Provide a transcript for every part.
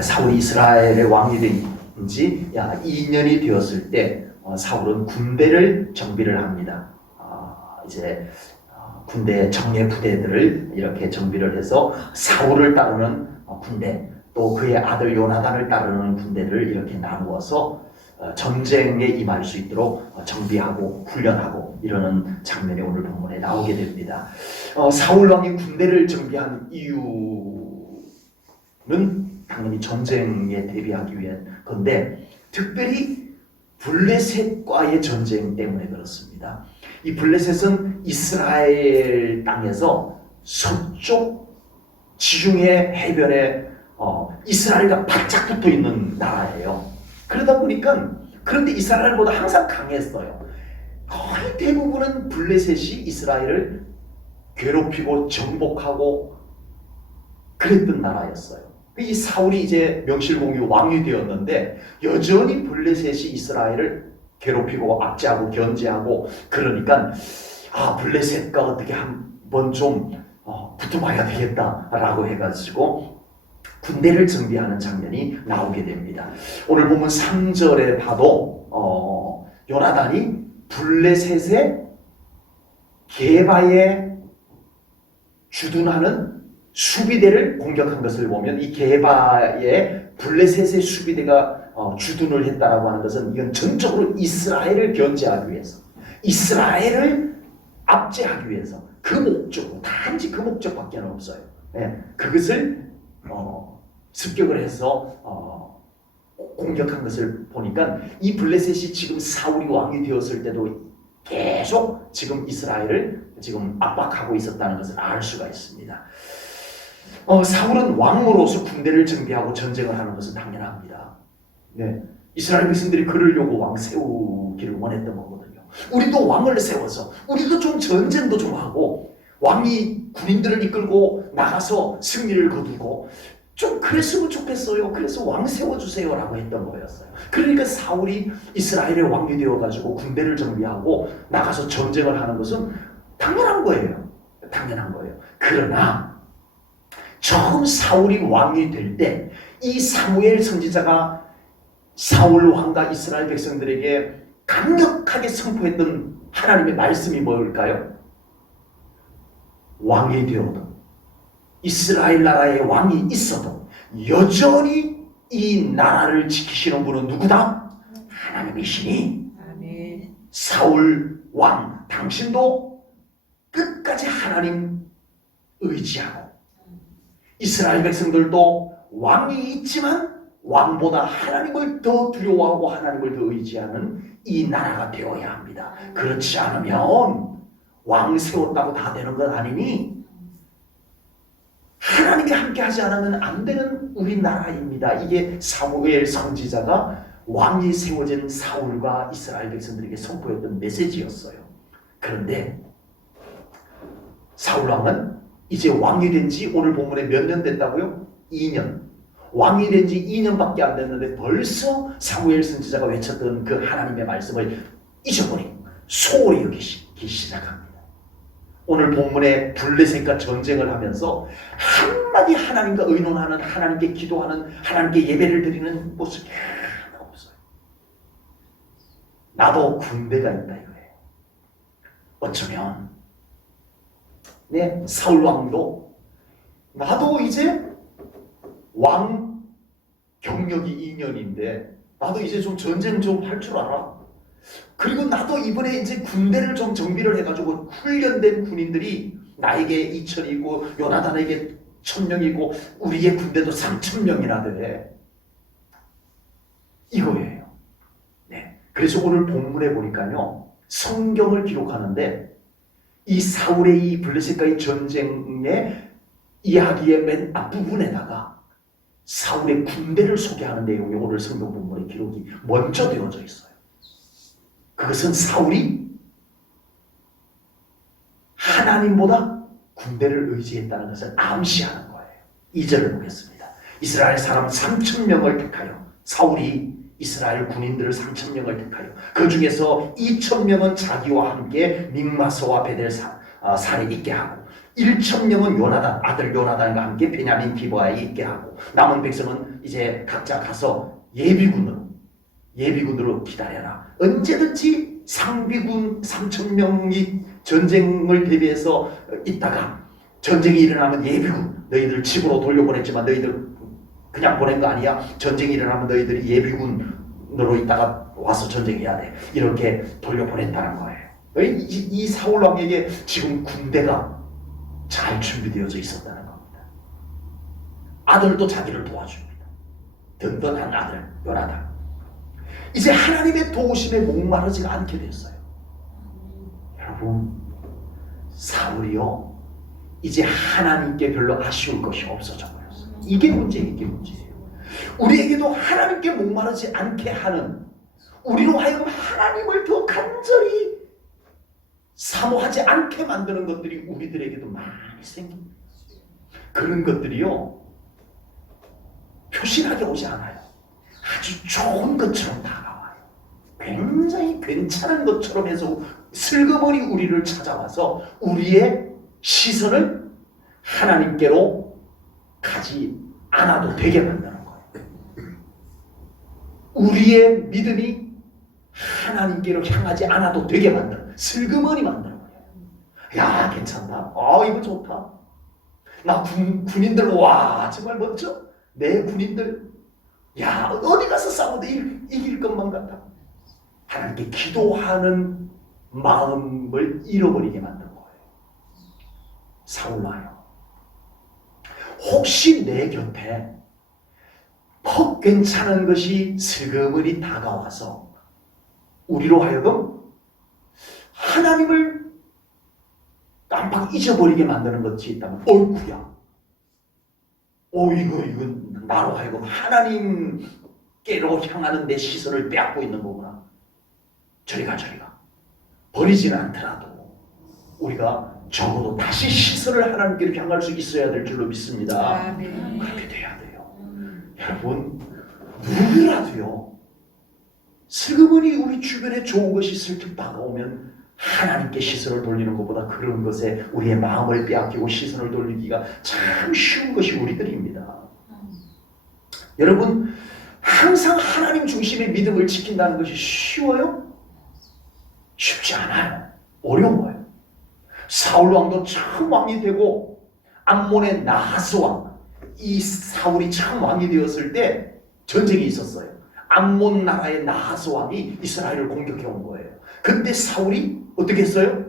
사울이 이스라엘의 왕이 된 지 2년이 되었을 때 사울은 군대를 정비를 합니다. 이제 군대 정예 부대들을 이렇게 정비를 해서 사울을 따르는 군대, 또 그의 아들 요나단을 따르는 군대를 이렇게 나누어서 전쟁에 임할 수 있도록 정비하고 훈련하고 이러는 장면이 오늘 본문에 나오게 됩니다. 사울 왕이 군대를 정비한 이유는 당연히 전쟁에 대비하기 위한 건데, 특별히 블레셋과의 전쟁 때문에 그렇습니다. 이 블레셋은 이스라엘 땅에서 서쪽 지중해 해변에 이스라엘과 바짝 붙어 있는 나라예요. 그러다 보니까, 그런데 이스라엘보다 항상 강했어요. 거의 대부분은 블레셋이 이스라엘을 괴롭히고 정복하고 그랬던 나라였어요. 이 사울이 이제 명실공히 왕이 되었는데 여전히 블레셋이 이스라엘을 괴롭히고 압제하고 견제하고, 그러니까 블레셋과 어떻게 한번 좀 붙어봐야 되겠다라고 해가지고 군대를 정비하는 장면이 나오게 됩니다. 오늘 보면 3절에 봐도 요나단이 블레셋의 게바에 주둔하는 수비대를 공격한 것을 보면, 이 게바에 블레셋의 수비대가 주둔을 했다라고 하는 것은 이건 전적으로 이스라엘을 견제하기 위해서, 이스라엘을 압제하기 위해서, 그 목적, 단지 그 목적밖에 없어요. 그것을 습격을 해서 공격한 것을 보니까, 이 블레셋이 지금 사울이 왕이 되었을 때도 계속 지금 이스라엘을 지금 압박하고 있었다는 것을 알 수가 있습니다. 사울은 왕으로서 군대를 정비하고 전쟁을 하는 것은 당연합니다. 이스라엘 백성들이 그러려고 왕 세우기를 원했던 거거든요. 우리도 왕을 세워서 우리도 좀 전쟁도 좀 하고, 왕이 군인들을 이끌고 나가서 승리를 거두고 좀 그랬으면 좋겠어요. 그래서 왕 세워주세요 라고 했던 거였어요. 그러니까 사울이 이스라엘의 왕이 되어가지고 군대를 정비하고 나가서 전쟁을 하는 것은 당연한 거예요. 당연한 거예요. 그러나 처음 사울이 왕이 될 때 이 사무엘 선지자가 사울 왕과 이스라엘 백성들에게 강력하게 선포했던 하나님의 말씀이 뭘까요? 왕이 되어도, 이스라엘 나라에 왕이 있어도 여전히 이 나라를 지키시는 분은 누구다? 하나님이시니, 아멘. 사울 왕 당신도 끝까지 하나님 의지하고, 이스라엘 백성들도 왕이 있지만 왕보다 하나님을 더 두려워하고 하나님을 더 의지하는 이 나라가 되어야 합니다. 그렇지 않으면 왕 세웠다고 다 되는 건 아니니, 하나님이 함께 하지 않으면 안 되는 우리나라입니다. 이게 사무엘 선지자가 왕이 세워진 사울과 이스라엘 백성들에게 선포했던 메시지였어요. 그런데 사울 왕은 이제 왕이 된 지 오늘 본문에 몇 년 됐다고요? 2년. 왕이 된 지 2년밖에 안 됐는데 벌써 사무엘 선지자가 외쳤던 그 하나님의 말씀을 잊어버리고 소홀히 여기기 시작합니다. 오늘 본문에 블레셋과 전쟁을 하면서 한마디 하나님과 의논하는, 하나님께 기도하는, 하나님께 예배를 드리는 모습이 하나 없어요. 나도 군대가 있다 이거예요. 어쩌면 사울 왕도 나도 이제 왕 경력이 2년인데 나도 이제 좀 전쟁 좀 할 줄 알아. 그리고 나도 이번에 이제 군대를 좀 정비를 해가지고 훈련된 군인들이 나에게 2,000이고 요나단에게 1,000명이고 우리의 군대도 3,000명이나 돼. 이거예요. 그래서 오늘 본문에 보니까요, 성경을 기록하는데 이 사울의 이 블레셋과의 전쟁의 이야기의 맨 앞부분에다가 사울의 군대를 소개하는 내용이 오늘 성경 본문의 기록이 먼저 되어져 있어요. 그것은 사울이 하나님보다 군대를 의지했다는 것을 암시하는 거예요. 2절을 보겠습니다. 이스라엘 사람 3,000명을 택하여, 사울이 이스라엘 군인들을 3,000명을 택하여 그 중에서 2,000명은 자기와 함께 믹마스와 베델산에 있게 하고 1,000명은 요나단, 아들 요나단과 함께 베냐민 기브아에 있게 하고 남은 백성은 이제 각자 가서 예비군으로 기다려라. 언제든지 상비군 3,000명이 전쟁을 대비해서 있다가 전쟁이 일어나면 예비군, 너희들 집으로 돌려보냈지만 너희들 그냥 보낸 거 아니야. 전쟁이 일어나면 너희들이 예비군으로 있다가 와서 전쟁해야 돼. 이렇게 돌려보냈다는 거예요. 이 사울 왕에게 지금 군대가 잘 준비되어져 있었다는 겁니다. 아들도 자기를 도와줍니다. 든든한 아들 요나단. 이제 하나님의 도우심에 목마르지 않게 됐어요. 여러분, 사울이요 이제 하나님께 별로 아쉬울 것이 없어져 버렸어요. 이게 문제예요. 우리에게도 하나님께 목마르지 않게 하는, 우리로 하여금 하나님을 더 간절히 사모하지 않게 만드는 것들이 우리들에게도 많이 생깁니다. 그런 것들이요 표시하게 오지 않아요. 아주 좋은 것처럼 다가와요. 굉장히 괜찮은 것처럼 해서 슬그머니 우리를 찾아와서 우리의 시선을 하나님께로 가지 않아도 되게 만드는 거예요. 우리의 믿음이 하나님께로 향하지 않아도 되게 만드는, 슬그머니 만드는 거예요. 야, 괜찮다. 이거 좋다. 나 군인들, 와, 정말 멋져. 내 군인들, 야, 어디 가서 싸워도 이길 것만 같아. 하나님께 기도하는 마음을 잃어버리게 만든 거예요. 사울아요, 혹시 내 곁에 퍽 괜찮은 것이 슬그머니 다가와서 우리로 하여금 하나님을 깜빡 잊어버리게 만드는 것이 있다면, 어이구야, 이건 나로 하여금 하나님께로 향하는 내 시선을 빼앗고 있는 거구나. 저리가. 버리지는 않더라도 우리가 적어도 다시 시선을 하나님께로 향할 수 있어야 될 줄로 믿습니다. 그렇게 돼야 돼요. 여러분, 누구라도요 슬그머니 우리 주변에 좋은 것이 슬쩍 다가오면 하나님께 시선을 돌리는 것보다 그런 것에 우리의 마음을 빼앗기고 시선을 돌리기가 참 쉬운 것이 우리들입니다. 여러분, 항상 하나님 중심의 믿음을 지킨다는 것이 쉬워요? 쉽지 않아요. 어려워요. 사울 왕도 처음 왕이 되고 암몬의 나하스 왕, 이 사울이 처음 왕이 되었을 때 전쟁이 있었어요. 암몬 나라의 나하스 왕이 이스라엘을 공격해 온 거예요. 그때 사울이 어떻게 했어요?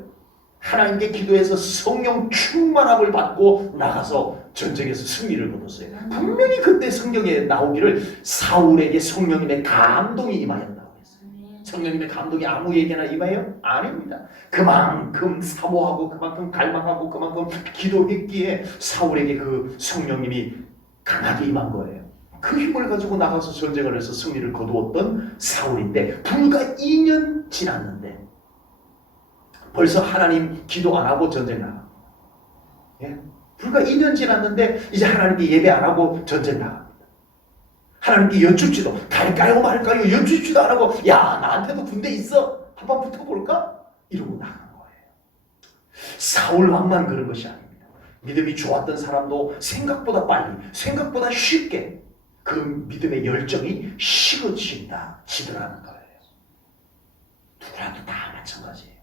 하나님께 기도해서 성령 충만함을 받고 나가서 전쟁에서 승리를 거뒀어요. 분명히 그때 성경에 나오기를 사울에게 성령님의 감동이 임하였다고 했어요. 성령님의 감동이 아무에게나 임해요? 아닙니다. 그만큼 사모하고 그만큼 갈망하고 그만큼 기도했기에 사울에게 그 성령님이 강하게 임한 거예요. 그 힘을 가지고 나가서 전쟁을 해서 승리를 거두었던 사울인데, 불과 2년 지났는데 벌써 하나님 기도 안 하고 전쟁 나갑니다. 예? 불과 2년 지났는데 이제 하나님께 예배 안 하고 전쟁 나갑니다. 하나님께 여쭙지도, 갈까요 말까요, 여쭙지도 안 하고, 야, 나한테도 군대 있어, 한번 붙어볼까? 이러고 나간 거예요. 사울 왕만 그런 것이 아닙니다. 믿음이 좋았던 사람도 생각보다 빨리, 생각보다 쉽게 그 믿음의 열정이 식어지더라는 거예요. 누구라도 다 마찬가지예요.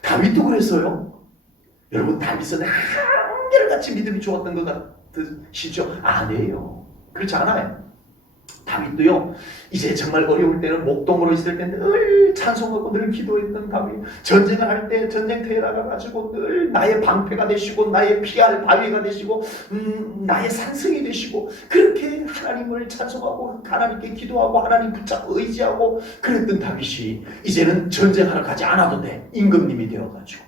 다윗도 그랬어요. 여러분, 다윗은 한결같이 믿음이 좋았던 것 같으시죠? 아니에요. 그렇지 않아요. 다윗도요, 이제 정말 어려울 때는 목동으로 있을 때 늘 찬송하고 늘 기도했던 다윗, 전쟁을 할 때 전쟁터에 나가가지고 늘 나의 방패가 되시고 나의 피할 바위가 되시고 나의 산성이 되시고, 그렇게 하나님을 찬송하고 하나님께 기도하고 하나님 붙잡고 의지하고 그랬던 다윗이 이제는 전쟁하러 가지 않아도 돼. 임금님이 되어가지고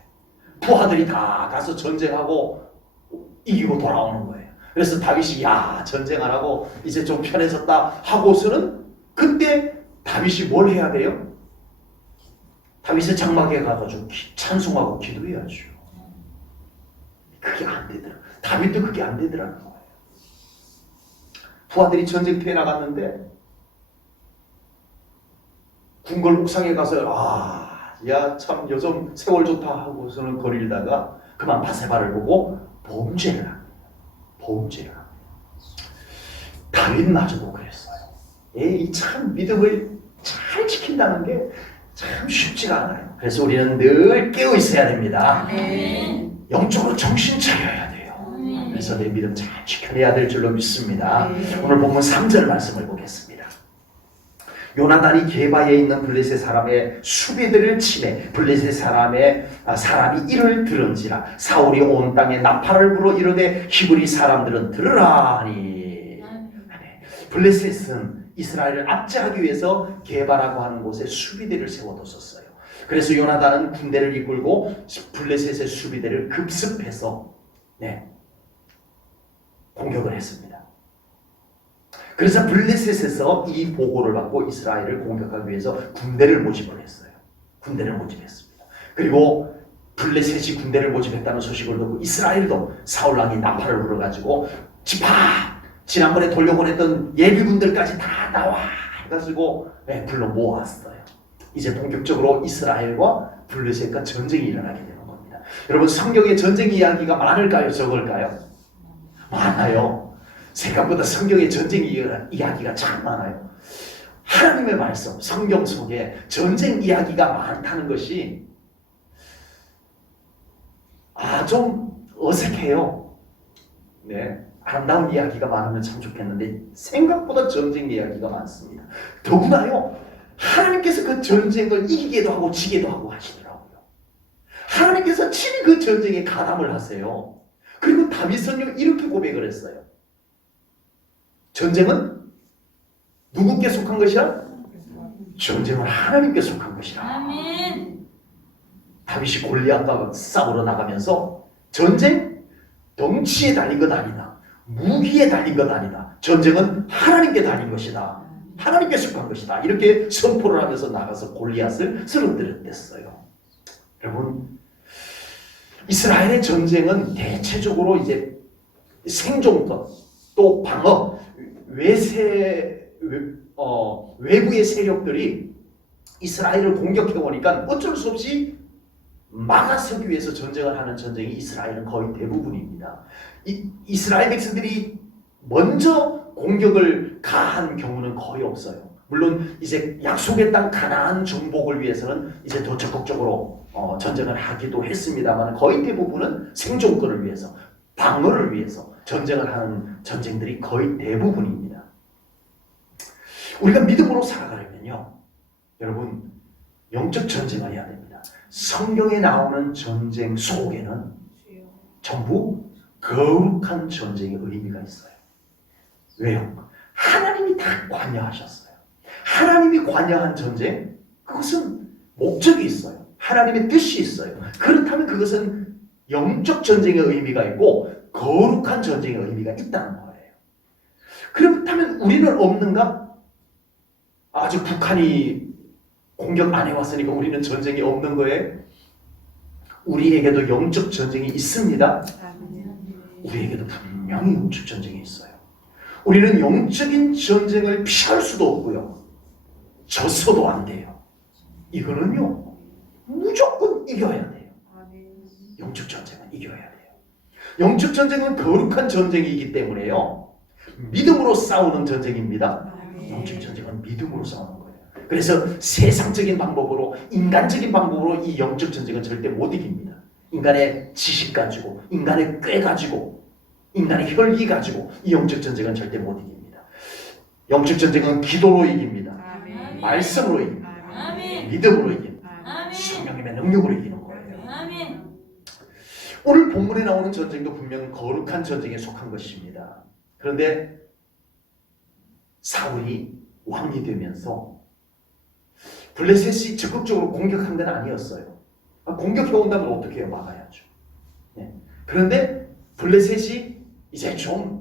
부하들이 다 가서 전쟁하고 이기고 돌아오는 거예요. 그래서 다윗이, 야, 전쟁 안 하고 이제 좀 편해졌다 하고서는, 그때 다윗이 뭘 해야 돼요? 다윗의 장막에 가가지고 찬송하고 기도해야죠. 그게 안 되더라. 다윗도 그게 안 되더라는 거예요. 부하들이 전쟁터에 나갔는데 궁궐 옥상에 가서 야, 참 요즘 세월 좋다 하고서는 거리다가 그만 바세바를 보고 범죄를 합니다. 범죄를 합니다. 다윗마저도 그랬어요. 이 참 믿음을 잘 지킨다는 게 참 쉽지가 않아요. 그래서 우리는 늘 깨어 있어야 됩니다. 영적으로 정신 차려야 돼요. 그래서 내 믿음 잘 지켜내야 될 줄로 믿습니다. 오늘 본문 3절 말씀을 보겠습니다. 요나단이 게바에 있는 블레셋 사람의 수비들을 치매 블레셋 사람이 이를 들은지라 사울이 온 땅에 나팔을 불어 이르되 히브리 사람들은 들으라 하니. 블레셋은 이스라엘을 압제하기 위해서 게바라고 하는 곳에 수비대를 세워뒀었어요. 그래서 요나단은 군대를 이끌고 블레셋의 수비대를 급습해서 공격을 했습니다. 그래서 블레셋에서 이 보고를 받고 이스라엘을 공격하기 위해서 군대를 모집을 했어요. 군대를 모집했습니다. 그리고 블레셋이 군대를 모집했다는 소식을 듣고 이스라엘도 사울왕이 나팔을 불어가지고 지난번에 돌려보냈던 예비군들까지 다 나와 해가지고 불러 모았어요. 이제 본격적으로 이스라엘과 블레셋과 전쟁이 일어나게 되는 겁니다. 여러분 성경에 전쟁 이야기가 많을까요? 적을까요? 많아요. 생각보다 성경에 전쟁 이야기가 참 많아요. 하나님의 말씀, 성경 속에 전쟁 이야기가 많다는 것이 좀 어색해요. 아름다운 이야기가 많으면 참 좋겠는데 생각보다 전쟁 이야기가 많습니다. 더구나요, 하나님께서 그 전쟁을 이기게도 하고 지게도 하고 하시더라고요. 하나님께서 친히 그 전쟁에 가담을 하세요. 그리고 다윗은요 이렇게 고백을 했어요. 전쟁은 누구께 속한 것이라? 전쟁은 하나님께 속한 것이라. 아멘. 다윗이 골리앗과 싸우러 나가면서 전쟁 덩치에 달린 것 아니다. 무기에 달린 것 아니다. 전쟁은 하나님께 달린 것이다. 하나님께 속한 것이다. 이렇게 선포를 하면서 나가서 골리앗을 쓰러뜨렸댔어요. 여러분, 이스라엘의 전쟁은 대체적으로 이제 생존권, 또 방어, 외부의 세력들이 이스라엘을 공격해 오니까 어쩔 수 없이 막아서기 위해서 전쟁을 하는 전쟁이 이스라엘은 거의 대부분입니다. 이스라엘 백성들이 먼저 공격을 가한 경우는 거의 없어요. 물론 이제 약속의 땅 가나안 정복을 위해서는 이제 더 적극적으로 전쟁을 하기도 했습니다만 거의 대부분은 생존권을 위해서, 방어를 위해서 전쟁을 하는 전쟁들이 거의 대부분입니다. 우리가 믿음으로 살아가려면요, 여러분 영적 전쟁을 해야 됩니다. 성경에 나오는 전쟁 속에는 전부 거룩한 전쟁의 의미가 있어요. 왜요? 하나님이 다 관여하셨어요. 하나님이 관여한 전쟁, 그것은 목적이 있어요. 하나님의 뜻이 있어요. 그렇다면 그것은 영적 전쟁의 의미가 있고 거룩한 전쟁의 의미가 있다는 거예요. 그렇다면 우리는 없는가? 아주 북한이 공격 안 해왔으니까 우리는 전쟁이 없는 거예요? 우리에게도 영적 전쟁이 있습니다. 우리에게도 분명히 영적 전쟁이 있어요. 우리는 영적인 전쟁을 피할 수도 없고요, 졌어도 안 돼요. 이거는요 무조건 이겨야 돼요. 영적 전쟁은 이겨야 돼요. 영적 전쟁은 거룩한 전쟁이기 때문에요, 믿음으로 싸우는 전쟁입니다. 영적 전쟁은 믿음으로 싸우는 거예요. 그래서 세상적인 방법으로, 인간적인 방법으로 이 영적 전쟁은 절대 못 이깁니다. 인간의 지식 가지고, 인간의 꾀 가지고, 인간의 혈기 가지고 이 영적 전쟁은 절대 못 이깁니다. 영적 전쟁은 기도로 이깁니다. 아멘. 말씀으로 이깁니다. 아멘. 믿음으로 이깁니다. 아멘. 성령님의 능력으로 이기는 거예요. 아멘. 오늘 본문에 나오는 전쟁도 분명 거룩한 전쟁에 속한 것입니다. 그런데 사울이 왕이 되면서 블레셋이 적극적으로 공격한 건 아니었어요. 공격해 온다면 어떻게 해요? 막아야죠. 그런데 블레셋이 이제 좀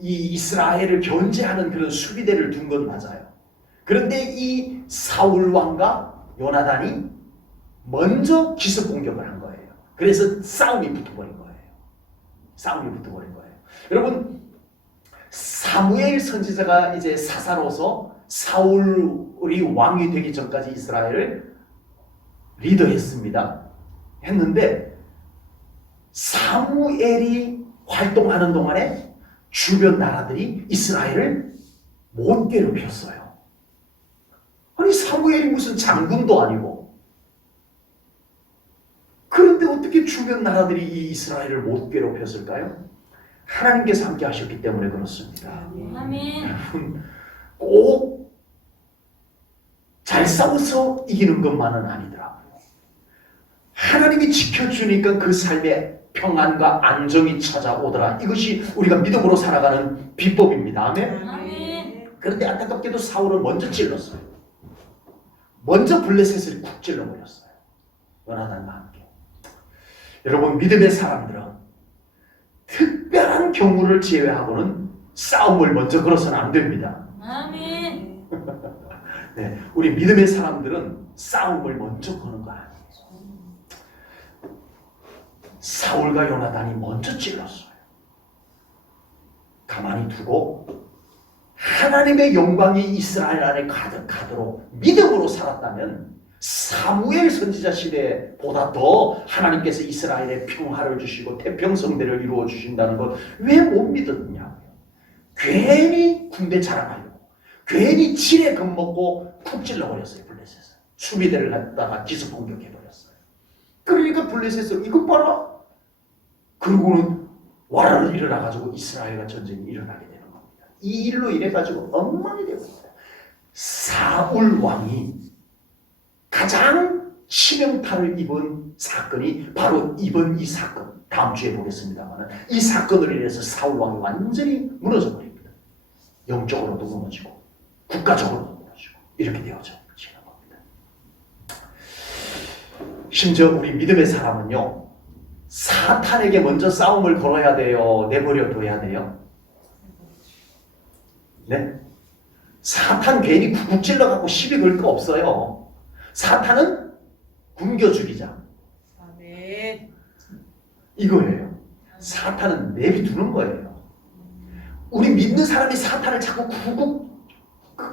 이 이스라엘을 견제하는 그런 수비대를 둔 건 맞아요. 그런데 이 사울 왕과 요나단이 먼저 기습 공격을 한 거예요. 그래서 싸움이 붙어버린 거예요. 여러분, 사무엘 선지자가 이제 사사로서 사울이 왕이 되기 전까지 이스라엘을 리더했습니다. 했는데 사무엘이 활동하는 동안에 주변 나라들이 이스라엘을 못 괴롭혔어요. 아니 사무엘이 무슨 장군도 아니고, 그런데 어떻게 주변 나라들이 이 이스라엘을 못 괴롭혔을까요? 하나님께서 함께 하셨기 때문에 그렇습니다. 아멘. 여러분, 꼭 잘 싸워서 이기는 것만은 아니더라고요. 하나님이 지켜주니까 그 삶에 평안과 안정이 찾아오더라. 이것이 우리가 믿음으로 살아가는 비법입니다. 아멘. 아멘. 그런데 안타깝게도 사울은 먼저 찔렀어요. 먼저 블레셋을 쿡 찔러버렸어요. 요나단과 함께. 여러분, 믿음의 사람들은 특별한 경우를 제외하고는 싸움을 먼저 걸어서는 안 됩니다. 아멘. 네, 우리 믿음의 사람들은 싸움을 먼저 거는 거 아니에요. 사울과 요나단이 먼저 찔렀어요. 가만히 두고 하나님의 영광이 이스라엘 안에 가득하도록 믿음으로 살았다면 사무엘 선지자 시대보다 더 하나님께서 이스라엘에 평화를 주시고 태평성대를 이루어 주신다는 것 왜 못 믿었냐고요. 괜히 군대 자랑하려고, 괜히 지뢰 겁먹고 푹 찔러버렸어요. 블레셋을. 수비대를 갖다가 기습 공격해버렸어요. 그러니까 블레셋을 이것 봐라. 그러고는 와라를 일어나가지고 이스라엘과 전쟁이 일어나게 되는 겁니다. 이 일로 인해가지고 엉망이 되었습니다. 사울 왕이 가장 치명타를 입은 사건이 바로 이번 이 사건, 다음 주에 보겠습니다만, 이 사건으로 인해서 사울 왕이 완전히 무너져 버립니다. 영적으로도 무너지고 국가적으로도 무너지고 이렇게 되어지는 겁니다. 심지어 우리 믿음의 사람은요, 사탄에게 먼저 싸움을 걸어야 돼요? 내버려 둬야 돼요? 네? 사탄 괜히 쿡쿡 찔러갖고 시비 걸 거 없어요. 사탄은 굶겨 죽이자. 아멘. 이거예요. 사탄은 내비두는 거예요. 우리 믿는 사람이 사탄을 자꾸 쿡쿡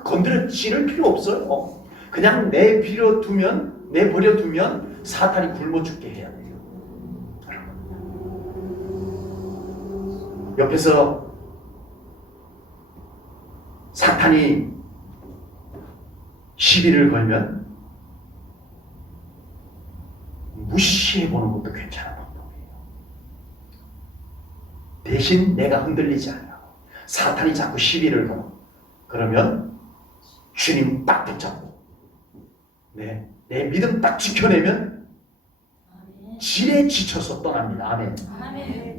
건드려 찌를 필요 없어요. 그냥 내버려 두면 사탄이 굶어 죽게 해야 돼요. 옆에서 사탄이 시비를 걸면 무시해보는 것도 괜찮은 방법이에요. 대신 내가 흔들리지 않으라고. 사탄이 자꾸 시비를 걸어. 그러면 주님 딱 붙잡고 내 믿음 딱 지켜내면 지레 지쳐서 떠납니다. 아멘. 아멘.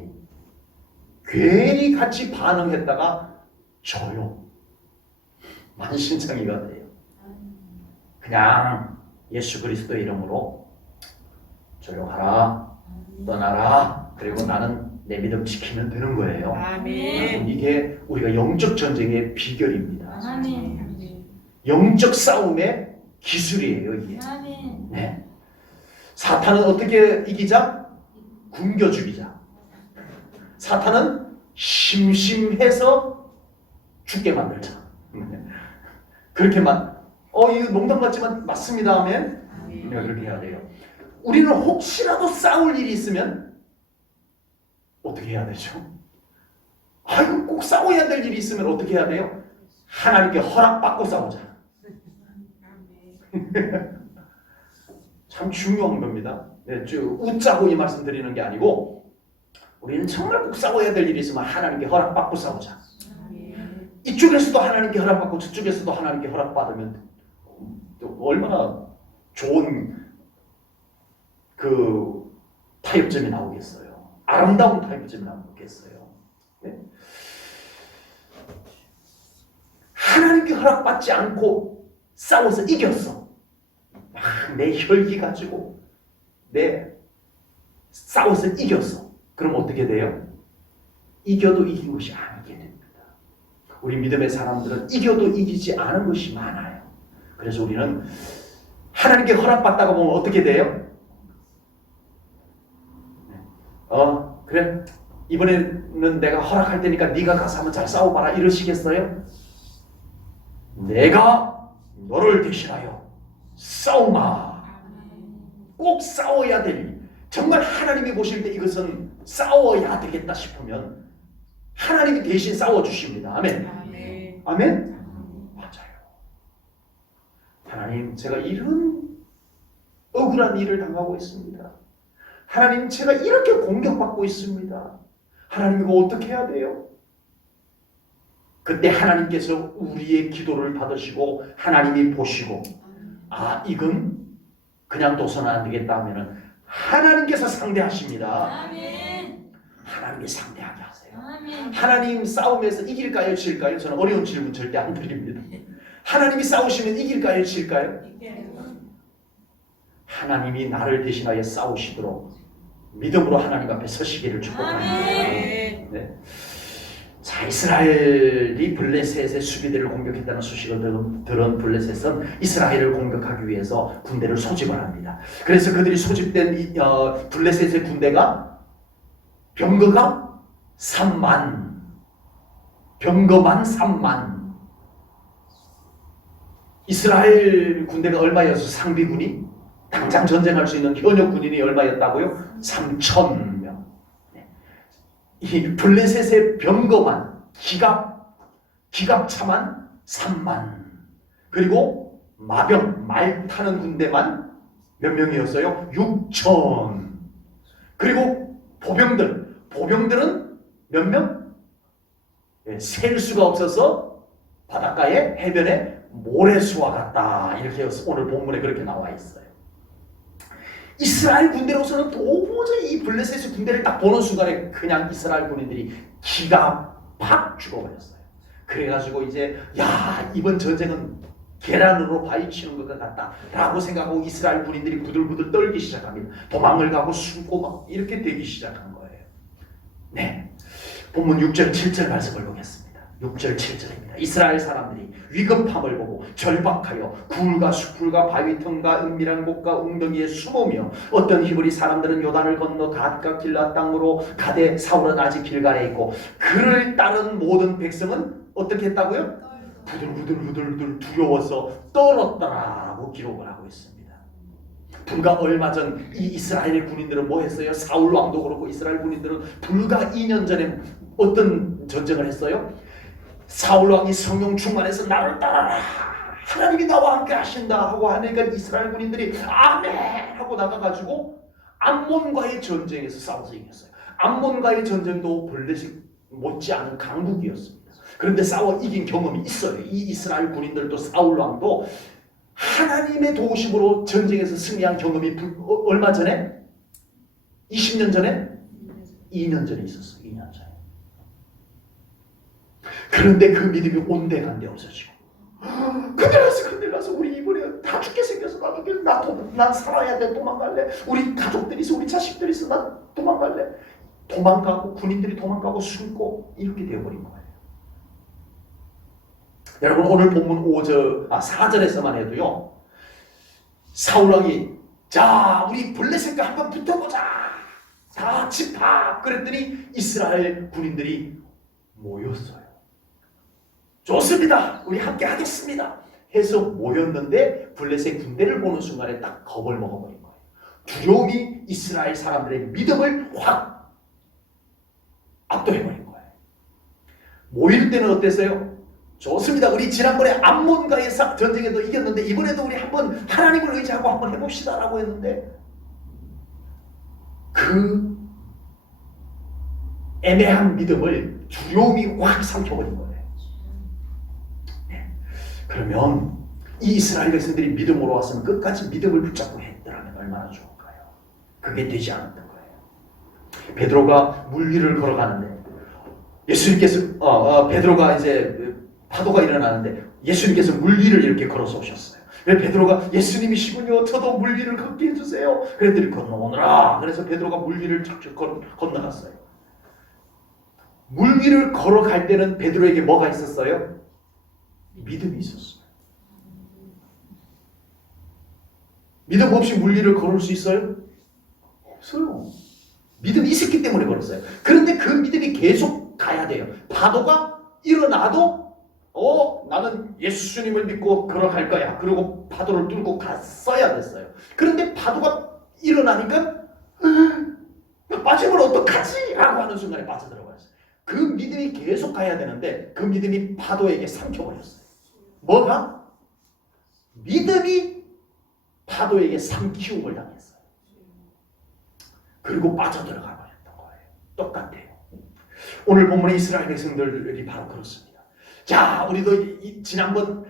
괜히 같이 반응했다가 조용. 만신창이가 돼요. 그냥 예수 그리스도의 이름으로 조용하라, 떠나라. 그리고 나는 내 믿음 지키면 되는 거예요. 아멘. 이게 우리가 영적 전쟁의 비결입니다. 아멘. 영적 싸움의 기술이에요, 이게. 아멘. 네. 사탄은 어떻게 이기자? 굶겨 죽이자. 사탄은 심심해서 죽게 만들자. 그렇게만. 이거 농담 같지만 맞습니다. 아멘. 우리가 그렇게 해야 돼요. 우리는 혹시라도 싸울 일이 있으면 어떻게 해야 되죠? 이거 꼭 싸워야 될 일이 있으면 어떻게 해야 돼요? 하나님께 허락받고 싸우자. 참 중요한 겁니다. 네, 웃자고 이 말씀 드리는 게 아니고 우리는 정말 꼭 싸워야 될 일이 있으면 하나님께 허락받고 싸우자. 이쪽에서도 하나님께 허락받고 저쪽에서도 하나님께 허락받으면 얼마나 좋은 그 타협점이 나오겠어요. 아름다운 타협점이 나오겠어요. 네? 하나님께 허락받지 않고 싸워서 이겼어. 내 혈기 가지고 싸워서 이겼어. 그럼 어떻게 돼요? 이겨도 이긴 것이 아니게 됩니다. 우리 믿음의 사람들은 이겨도 이기지 않은 것이 많아요. 그래서 우리는 하나님께 허락받다가 보면 어떻게 돼요? 그래, 이번에는 내가 허락할 테니까 네가 가서 한번 잘 싸워봐라 이러시겠어요? 내가 너를 대신하여 싸우마. 꼭 싸워야 될 일, 정말 하나님이 보실 때 이것은 싸워야 되겠다 싶으면 하나님이 대신 싸워주십니다. 아멘. 아멘. 아멘? 맞아요. 하나님, 제가 이런 억울한 일을 당하고 있습니다. 하나님, 제가 이렇게 공격받고 있습니다. 하나님, 이거 어떻게 해야 돼요? 그때 하나님께서 우리의 기도를 받으시고 하나님이 보시고 아, 이건 그냥 둬서는 안 되겠다 하면은 하나님께서 상대하십니다. 아멘. 하나님이 상대하게 하세요. 아멘. 하나님 싸움에서 이길까요? 질까요? 저는 어려운 질문 절대 안 드립니다. 하나님이 싸우시면 이길까요? 질까요? 하나님이 나를 대신하여 싸우시도록 믿음으로 하나님 앞에 서시기를 축복합니다. 아멘. 네. 자, 이스라엘이 블레셋의 수비대를 공격했다는 소식을 들은 블레셋은 이스라엘을 공격하기 위해서 군대를 소집을 합니다. 그래서 그들이 소집된 블레셋의 군대가 병거가 3만, 병거만 3만. 이스라엘 군대가 얼마여서 상비군이 당장 전쟁할 수 있는 현역 군인이 얼마였다고요? 3,000명. 이 블레셋의 병거만 기갑차만 3만. 그리고 마병 말 타는 군대만 몇 명이었어요? 6,000. 그리고 보병들은 몇 명? 셀 수가 없어서 바닷가에 해변에 모래수와 같다. 이렇게 오늘 본문에 그렇게 나와 있어요. 이스라엘 군대로서는 도무지 이 블레셋의 군대를 딱 보는 순간에 그냥 이스라엘 군인들이 기가 팍 죽어버렸어요. 그래가지고 이제 야, 이번 전쟁은 계란으로 바위치는 것 같다 라고 생각하고 이스라엘 군인들이 부들부들 떨기 시작합니다. 도망을 가고 숨고 막 이렇게 되기 시작한 거예요. 네, 본문 6절 7절 말씀을 보겠습니다. 6절 7절입니다. 이스라엘 사람들이 위급함을 보고 절박하여 굴과 수풀과 바위틈과 은밀한 곳과 웅덩이에 숨으며 어떤 히브리 사람들은 요단을 건너 갓과 길라 땅으로 가되 사울은 아직 길갈에 있고 그를 따른 모든 백성은 어떻게 했다고요? 부들부들 두려워서 떨었더라라고 기록을 하고 있습니다. 불과 얼마 전 이 이스라엘 군인들은 뭐 했어요? 사울 왕도 그렇고 이스라엘 군인들은 불과 2년 전에 어떤 전쟁을 했어요? 사울 왕이 성령 충만해서 나를 따라라, 하나님이 나와 함께 하신다 하고 하니까 이스라엘 군인들이 아멘 하고 나가가지고 암몬과의 전쟁에서 싸워서 이겼어요. 암몬과의 전쟁도 블레셋 못지않은 강국이었습니다. 그런데 싸워 이긴 경험이 있어요. 이 이스라엘 군인들도 사울 왕도 하나님의 도우심으로 전쟁에서 승리한 경험이 얼마 전에? 20년 전에? 2년 전에 있었어요. 2년 전에. 그런데 그 믿음이 온데간데 없어지고 큰일 났어 우리 이번에 다 죽게 생겨서 난 살아야 돼. 도망갈래. 우리 가족들이 있어, 우리 자식들이 있어, 난 도망갈래. 도망가고 군인들이 도망가고 숨고 이렇게 되어버린 거예요. 여러분, 오늘 본문 4절에서만 해도요, 사울왕이 자, 우리 블레셋과 한번 붙어보자, 다 집합 그랬더니 이스라엘 군인들이 모였어요. 좋습니다, 우리 함께 하겠습니다 해서 모였는데 블레셋 군대를 보는 순간에 딱 겁을 먹어버린 거예요. 두려움이 이스라엘 사람들의 믿음을 확 압도해버린 거예요. 모일 때는 어땠어요? 좋습니다, 우리 지난번에 암몬과의 전쟁에도 이겼는데 이번에도 우리 한번 하나님을 의지하고 한번 해봅시다 라고 했는데 그 애매한 믿음을 두려움이 확 삼켜버린 거예요. 그러면 이 이스라엘 백성들이 믿음으로 왔으면 끝까지 믿음을 붙잡고 했더라면 얼마나 좋을까요? 그게 되지 않았던 거예요. 베드로가 물 위를 걸어가는데 예수님께서 베드로가 이제 파도가 일어나는데 예수님께서 물 위를 이렇게 걸어서 오셨어요. 베드로가 예수님이시군요, 저도 물 위를 걷게 해주세요. 그랬더니 건너오너라. 그래서 베드로가 물 위를 착착 건너갔어요. 물 위를 걸어갈 때는 베드로에게 뭐가 있었어요? 믿음이 있었어요. 믿음 없이 물 위를 걸을 수 있어요? 없어요. 믿음이 있었기 때문에 걸었어요. 그런데 그 믿음이 계속 가야 돼요. 파도가 일어나도 나는 예수님을 믿고 걸어갈 거야. 그리고 파도를 뚫고 갔어야 됐어요. 그런데 파도가 일어나니까 빠지면 어떡하지? 라고 하는 순간에 빠져들어버렸어요. 그 믿음이 계속 가야 되는데 그 믿음이 파도에게 삼켜버렸어요. 뭐가? 믿음이 파도에게 삼키움을 당했어요. 그리고 빠져들어가 버렸던 거예요. 똑같아요. 오늘 본문의 이스라엘 백성들이 바로 그렇습니다. 자, 우리도 지난번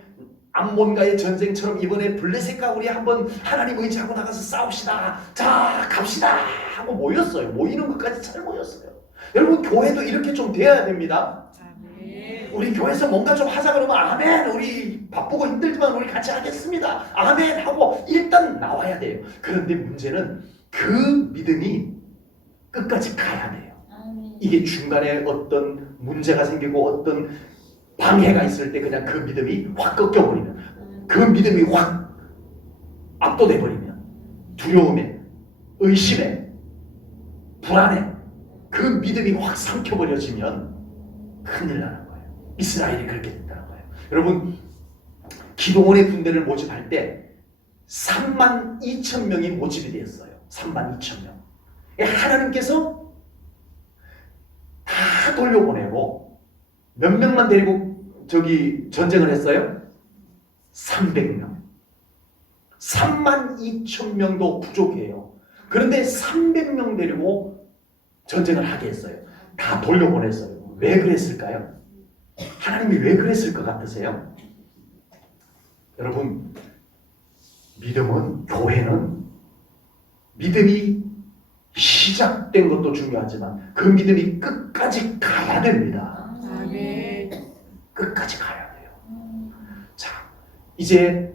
암몬과의 전쟁처럼 이번에 블레셋과 우리 한번 하나님 의지하고 나가서 싸웁시다. 자, 갑시다 하고 모였어요. 모이는 것까지 잘 모였어요. 여러분, 교회도 이렇게 좀 돼야 됩니다. 아멘. 우리 교회에서 뭔가 좀 하자 그러면 아멘, 우리 바쁘고 힘들지만 우리 같이 하겠습니다. 아멘 하고 일단 나와야 돼요. 그런데 문제는 그 믿음이 끝까지 가야 돼요. 이게 중간에 어떤 문제가 생기고 어떤 방해가 있을 때 그냥 그 믿음이 확 꺾여버리면, 그 믿음이 확 압도돼버리면, 두려움에, 의심에, 불안에 그 믿음이 확 삼켜버려지면 큰일 나는 거예요. 이스라엘이 그렇게 됐다는 거예요. 여러분, 기도원의 군대를 모집할 때 32,000명이 모집이 되었어요. 32,000명. 하나님께서 다 돌려보내고 몇 명만 데리고 저기 전쟁을 했어요? 300명. 32,000명도 부족해요. 그런데 300명 데리고 전쟁을 하게 했어요. 다 돌려보냈어요. 왜 그랬을까요? 하나님이 왜 그랬을 것 같으세요? 여러분, 믿음은, 교회는 믿음이 시작된 것도 중요하지만 그 믿음이 끝까지 가야 됩니다. 아멘. 끝까지 가야 돼요. 자, 이제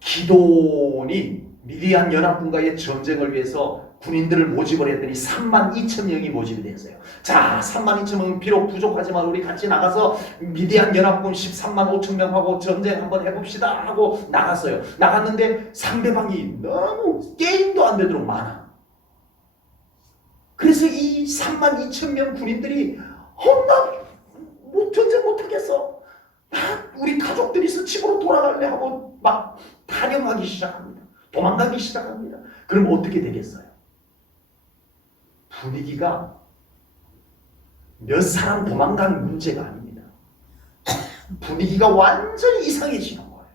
기도원이 미디안 연합군과의 전쟁을 위해서 군인들을 모집을 했더니 32,000명이 모집이 됐어요. 자, 32,000명은 비록 부족하지만 우리 같이 나가서 미디안 연합군 13만 5천 명하고 전쟁 한번 해봅시다 하고 나갔어요. 나갔는데 상대방이 너무 게임도 안 되도록 많아. 그래서 이 32,000명 군인들이 나 전쟁 못하겠어. 우리 가족들이 있어 집으로 돌아갈래 하고 막 탈영하기 시작합니다. 도망가기 시작합니다. 그럼 어떻게 되겠어요? 분위기가 몇 사람 도망간 문제가 아닙니다. 분위기가 완전히 이상해지는 거예요.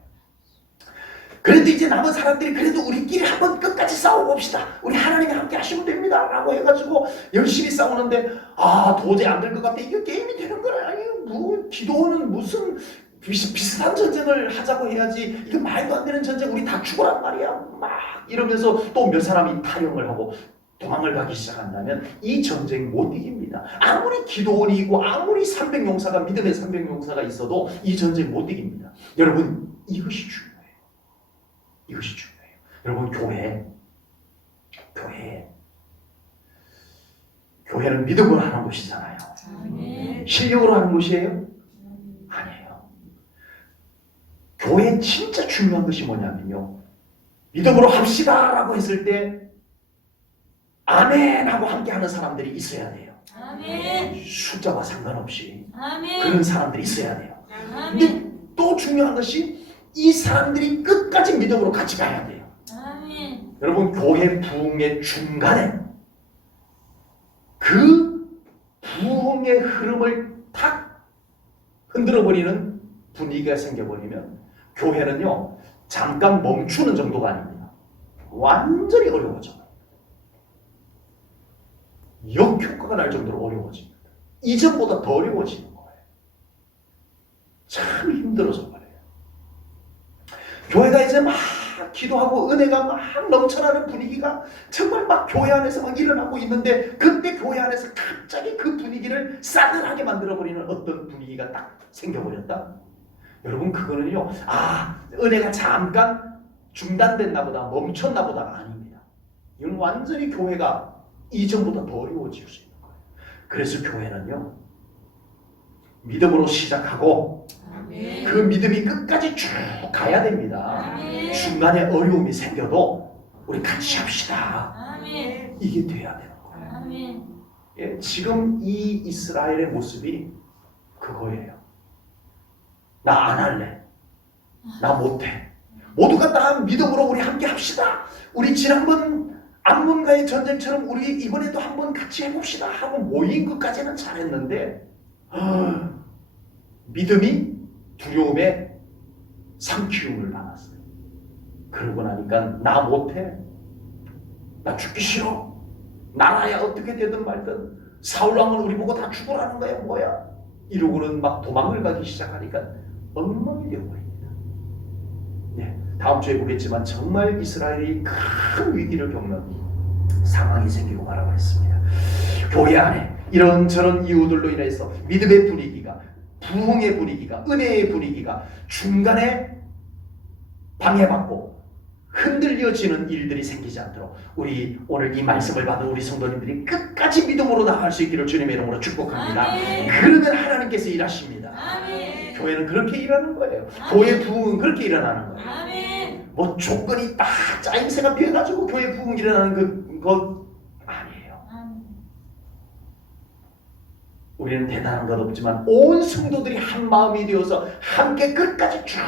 그래도 이제 남은 사람들이 그래도 우리끼리 한번 끝까지 싸워봅시다. 우리 하나님이 함께 하시면 됩니다. 라고 해가지고 열심히 싸우는데 도저히 안 될 것 같아. 이거 게임이 되는 거야. 뭐 기도는 무슨 비슷한 전쟁을 하자고 해야지. 이거 말도 안 되는 전쟁 우리 다 죽어란 말이야. 막 이러면서 또 몇 사람이 탈영을 하고 도망을 가기 시작한다면 이 전쟁 못 이깁니다. 아무리 기도원이 있고 아무리 300용사가 믿음의 300용사가 있어도 이 전쟁 못 이깁니다. 여러분, 이것이 중요해요. 이것이 중요해요. 여러분, 교회는 믿음으로 하는 곳이잖아요. 실력으로 하는 곳이에요? 아니에요. 교회 진짜 중요한 것이 뭐냐면요, 믿음으로 합시다 라고 했을 때 아멘 하고 함께 하는 사람들이 있어야 돼요. 아멘. 숫자와 상관없이 아멘. 그런 사람들이 있어야 돼요. 아멘. 근데 또 중요한 것이 이 사람들이 끝까지 믿음으로 같이 가야 돼요. 아멘. 여러분, 교회 부흥의 중간에 그 부흥의 흐름을 탁 흔들어버리는 분위기가 생겨버리면 교회는요, 잠깐 멈추는 정도가 아닙니다. 완전히 어려워져요. 역효과가 날 정도로 어려워집니다. 이전보다 더 어려워지는 거예요. 참 힘들어져 버려요. 교회가 이제 막 기도하고 은혜가 막 넘쳐나는 분위기가 정말 막 교회 안에서 막 일어나고 있는데, 그때 교회 안에서 갑자기 그 분위기를 싸늘하게 만들어버리는 어떤 분위기가 딱 생겨버렸다. 여러분, 그거는요, 은혜가 잠깐 중단됐나 보다, 멈췄나 보다가 아닙니다. 이건 완전히 교회가 이전보다 더 어려워질 수 있는 거예요. 그래서 교회는요, 믿음으로 시작하고 아멘. 그 믿음이 끝까지 쭉 가야 됩니다. 아멘. 중간에 어려움이 생겨도 우리 같이 합시다. 아멘. 이게 돼야 되는 거예요. 아멘. 예, 지금 이 이스라엘의 모습이 그거예요. 나 안 할래. 나 못해. 모두가 다 믿음으로 우리 함께 합시다. 우리 지난번 암몬과의 전쟁처럼 우리 이번에도 한번 같이 해봅시다 하고 모인 것까지는 잘했는데 믿음이 두려움에 삼키움을 당했어요. 그러고 나니까 나 못해, 나 죽기 싫어, 나라야 어떻게 되든 말든 사울왕은 우리 보고 다 죽으라는 거야 뭐야, 이러고는 막 도망을 가기 시작하니까 엉망이 되어버립니다. 네, 다음 주에 보겠지만 정말 이스라엘이 큰 위기를 겪는 상황이 생기고 말하고 있습니다. 교회 안에 이런저런 이유들로 인해서 믿음의 분위기가, 부흥의 분위기가, 은혜의 분위기가 중간에 방해받고 흔들려지는 일들이 생기지 않도록 우리 오늘 이 말씀을 받은 우리 성도님들이 끝까지 믿음으로 나아갈 수 있기를 주님의 이름으로 축복합니다. 아멘. 그러면 하나님께서 일하십니다. 아멘. 교회는 그렇게 일하는 거예요. 교회 부흥은 그렇게 일어나는 거예요. 아멘. 뭐 조건이 딱 짜임새가 비어가지고 교회 부흥 일어나는 것 아니에요. 우리는 대단한 것 없지만 온 성도들이 한 마음이 되어서 함께 끝까지 쭉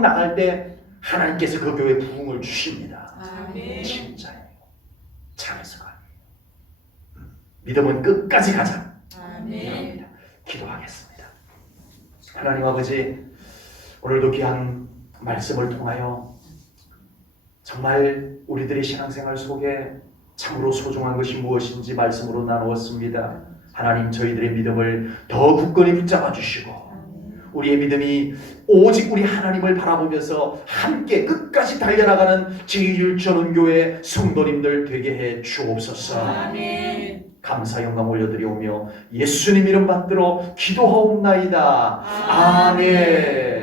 나갈 때 하나님께서 그 교회에 부흥을 주십니다. 아멘. 진짜예요. 참에서가 아니에요. 믿음은 끝까지 가자. 아멘. 기도하겠습니다. 하나님 아버지, 오늘도 귀한 말씀을 통하여 정말 우리들의 신앙생활 속에 참으로 소중한 것이 무엇인지 말씀으로 나누었습니다. 하나님, 저희들의 믿음을 더 굳건히 붙잡아 주시고 우리의 믿음이 오직 우리 하나님을 바라보면서 함께 끝까지 달려나가는 제1전원교회 성도님들 되게 해 주옵소서. 아멘. 감사 영광 올려드리오며 예수님 이름 받들어 기도하옵나이다. 아멘.